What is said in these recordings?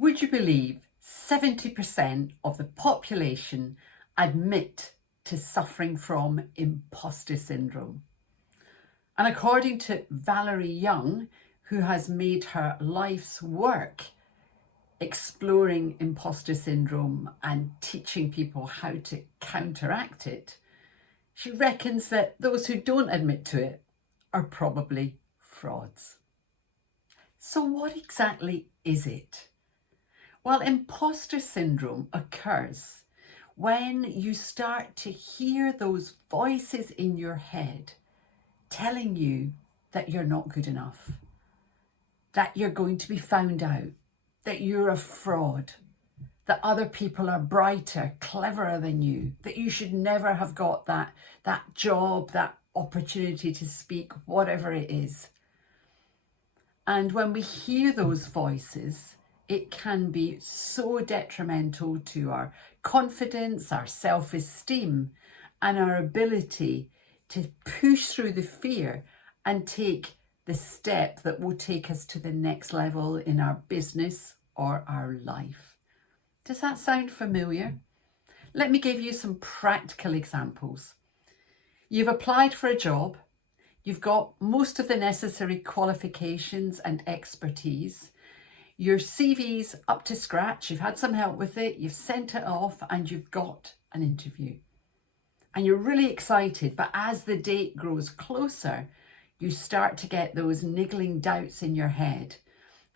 Would you believe 70% of the population admit to suffering from imposter syndrome? And according to Valerie Young, who has made her life's work exploring imposter syndrome and teaching people how to counteract it, she reckons that those who don't admit to it are probably frauds. So what exactly is it? Well, imposter syndrome occurs when you start to hear those voices in your head telling you that you're not good enough, that you're going to be found out, that you're a fraud, that other people are brighter, cleverer than you, that you should never have got that job, that opportunity to speak, whatever it is. And when we hear those voices, it can be so detrimental to our confidence, our self-esteem, and our ability to push through the fear and take the step that will take us to the next level in our business or our life. Does that sound familiar? Let me give you some practical examples. You've applied for a job. You've got most of the necessary qualifications and expertise. Your CV's up to scratch, you've had some help with it, you've sent it off and you've got an interview. And you're really excited, but as the date grows closer, you start to get those niggling doubts in your head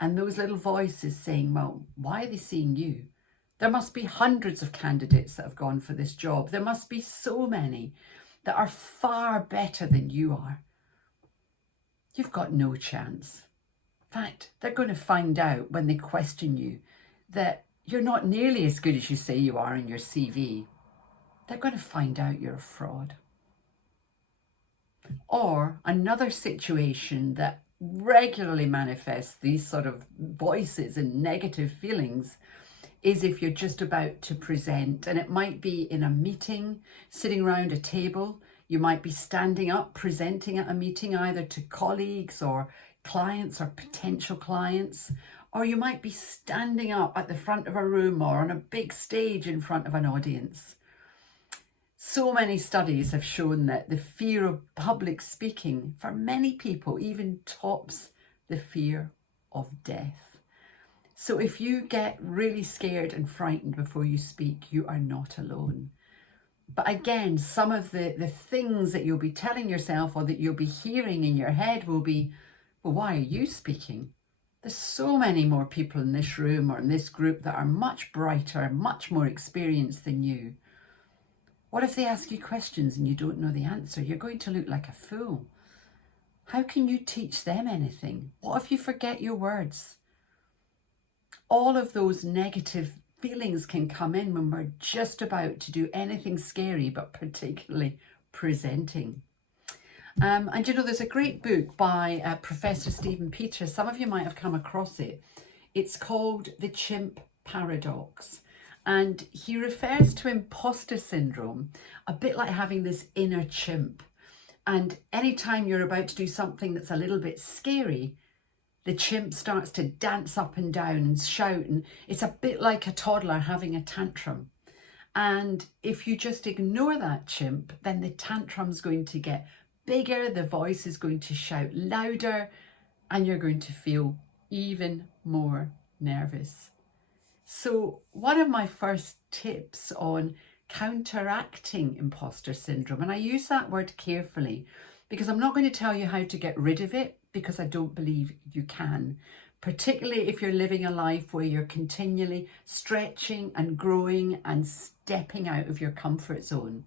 and those little voices saying, well, why are they seeing you? There must be hundreds of candidates that have gone for this job. There must be so many that are far better than you are. You've got no chance. In fact, they're going to find out when they question you that you're not nearly as good as you say you are in your CV. They're going to find out you're a fraud. Or another situation that regularly manifests these sort of voices and negative feelings is if you're just about to present, and it might be in a meeting, sitting around a table. You might be standing up, presenting at a meeting, either to colleagues or clients or potential clients, or you might be standing up at the front of a room or on a big stage in front of an audience. So many studies have shown that the fear of public speaking for many people even tops the fear of death. So if you get really scared and frightened before you speak, you are not alone. But again, some of the things that you'll be telling yourself or that you'll be hearing in your head will be, well, why are you speaking? There's so many more people in this room or in this group that are much brighter, much more experienced than you. What if they ask you questions and you don't know the answer? You're going to look like a fool. How can you teach them anything? What if you forget your words? All of those negative feelings can come in when we're just about to do anything scary, but particularly presenting. And you know, there's a great book by Professor Stephen Peters. Some of you might have come across it. It's called The Chimp Paradox. And he refers to imposter syndrome a bit like having this inner chimp. And anytime you're about to do something that's a little bit scary, the chimp starts to dance up and down and shout. And it's a bit like a toddler having a tantrum. And if you just ignore that chimp, then the tantrum's going to get bigger, the voice is going to shout louder, and you're going to feel even more nervous. So one of my first tips on counteracting imposter syndrome, and I use that word carefully because I'm not going to tell you how to get rid of it, because I don't believe you can, particularly if you're living a life where you're continually stretching and growing and stepping out of your comfort zone.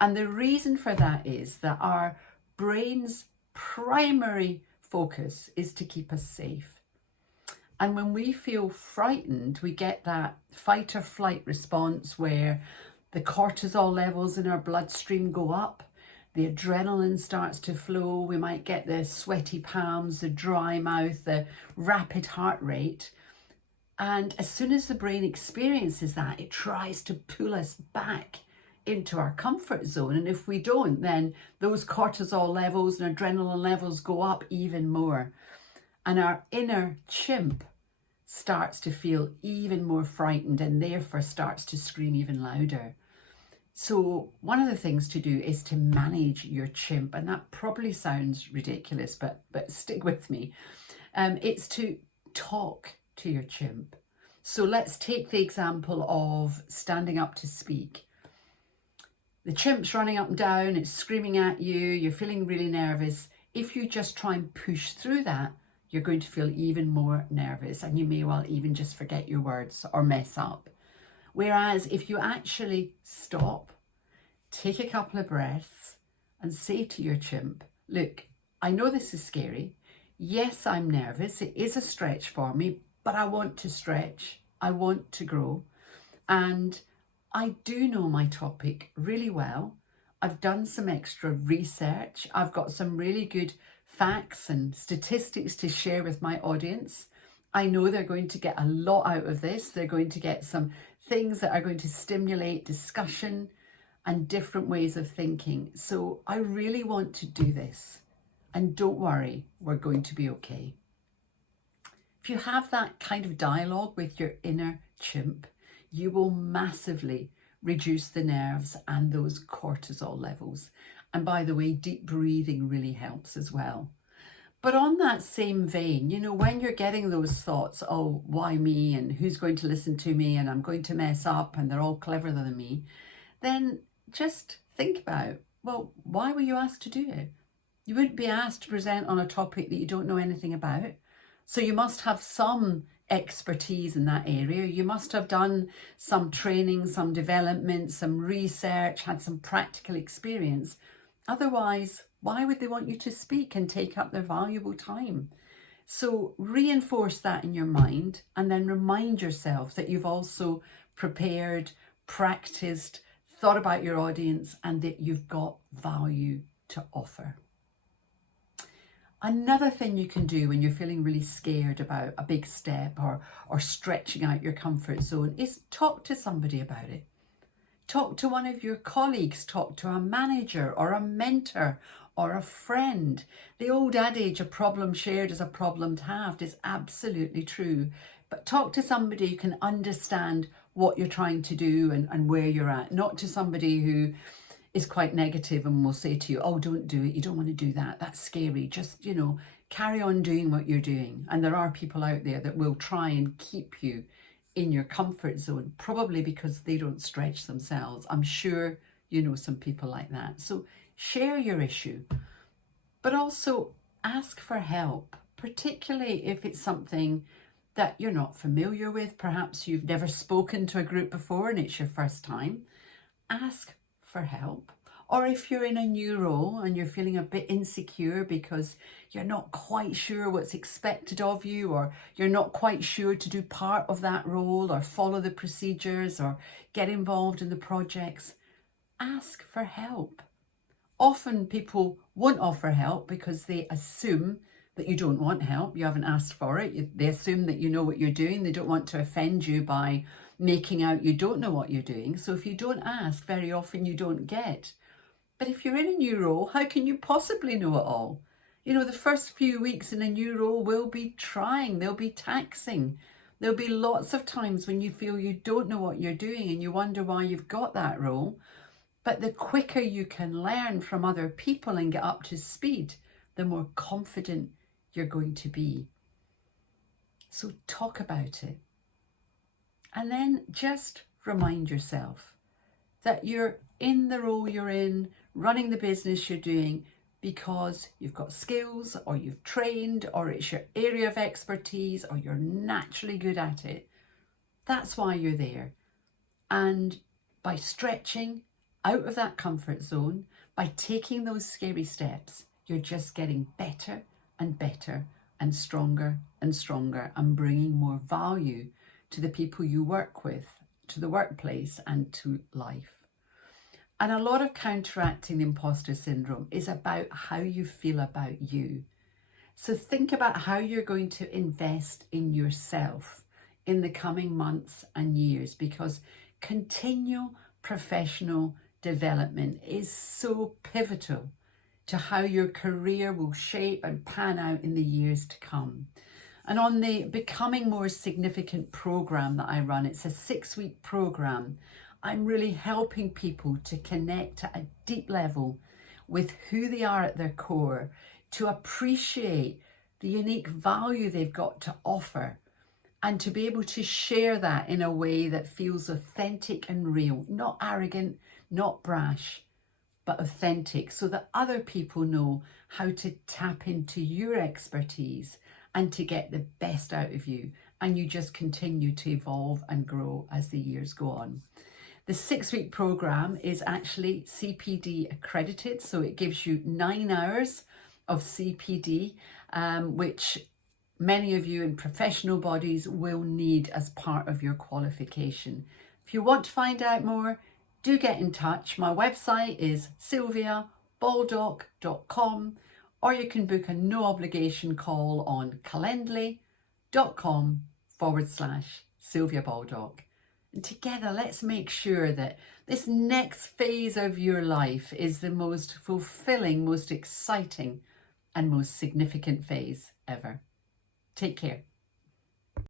And the reason for that is that our brain's primary focus is to keep us safe. And when we feel frightened, we get that fight or flight response where the cortisol levels in our bloodstream go up, the adrenaline starts to flow, we might get the sweaty palms, the dry mouth, the rapid heart rate. And as soon as the brain experiences that, it tries to pull us back into our comfort zone. And if we don't, then those cortisol levels and adrenaline levels go up even more. And our inner chimp starts to feel even more frightened and therefore starts to scream even louder. So one of the things to do is to manage your chimp, and that probably sounds ridiculous, but stick with me. It's to talk to your chimp. So let's take the example of standing up to speak. The chimp's running up and down, it's screaming at you, you're feeling really nervous. If you just try and push through that, you're going to feel even more nervous, and you may well even just forget your words or mess up. Whereas if you actually stop, take a couple of breaths and say to your chimp, look, I know this is scary. Yes, I'm nervous. It is a stretch for me, but I want to stretch. I want to grow. And I do know my topic really well. I've done some extra research. I've got some really good facts and statistics to share with my audience. I know they're going to get a lot out of this. They're going to get some things that are going to stimulate discussion and different ways of thinking. So I really want to do this. And don't worry, we're going to be okay. If you have that kind of dialogue with your inner chimp, you will massively reduce the nerves and those cortisol levels. And by the way, deep breathing really helps as well. But on that same vein, you know, when you're getting those thoughts, oh, why me, and who's going to listen to me, and I'm going to mess up, and they're all cleverer than me, then just think about, well, why were you asked to do it? You wouldn't be asked to present on a topic that you don't know anything about. So you must have some expertise in that area. You must have done some training, some development, some research, had some practical experience. Otherwise, why would they want you to speak and take up their valuable time? So reinforce that in your mind, and then remind yourself that you've also prepared, practiced, thought about your audience, and that you've got value to offer. Another thing you can do when you're feeling really scared about a big step or stretching out your comfort zone is talk to somebody about it. Talk to one of your colleagues, talk to a manager or a mentor or a friend. The old adage, a problem shared is a problem halved, is absolutely true. But talk to somebody who can understand what you're trying to do and where you're at, not to somebody who is quite negative and will say to you, oh, don't do it. You don't want to do that. That's scary. Just, you know, carry on doing what you're doing. And there are people out there that will try and keep you in your comfort zone, probably because they don't stretch themselves. I'm sure you know some people like that. So share your issue, but also ask for help, particularly if it's something that you're not familiar with. Perhaps you've never spoken to a group before and it's your first time. Ask for help. Or if you're in a new role and you're feeling a bit insecure because you're not quite sure what's expected of you, or you're not quite sure to do part of that role or follow the procedures or get involved in the projects, ask for help. Often people won't offer help because they assume that you don't want help. You haven't asked for it. They assume that you know what you're doing. They don't want to offend you by making out you don't know what you're doing. So if you don't ask, very often you don't get. But if you're in a new role, how can you possibly know it all? You know, the first few weeks in a new role will be trying, they'll be taxing. There'll be lots of times when you feel you don't know what you're doing and you wonder why you've got that role. But the quicker you can learn from other people and get up to speed, the more confident you're going to be. So talk about it. And then just remind yourself that you're in the role you're in, running the business you're doing, because you've got skills, or you've trained, or it's your area of expertise, or you're naturally good at it. That's why you're there. And by stretching out of that comfort zone, by taking those scary steps, you're just getting better and better and stronger and bringing more value to the people you work with, to the workplace and to life. And a lot of counteracting the imposter syndrome is about how you feel about you. So think about how you're going to invest in yourself in the coming months and years, because continual professional development is so pivotal to how your career will shape and pan out in the years to come. And on the Becoming More Significant program that I run, it's a 6-week program. I'm really helping people to connect at a deep level with who they are at their core, to appreciate the unique value they've got to offer, and to be able to share that in a way that feels authentic and real, not arrogant, not brash, but authentic, so that other people know how to tap into your expertise and to get the best out of you. And you just continue to evolve and grow as the years go on. The 6-week program is actually CPD accredited, so it gives you 9 hours of CPD, which many of you in professional bodies will need as part of your qualification. If you want to find out more, do get in touch. My website is sylviabaldock.com, or you can book a no obligation call on calendly.com/Sylvia Baldock. And together, let's make sure that this next phase of your life is the most fulfilling, most exciting, and most significant phase ever. Take care.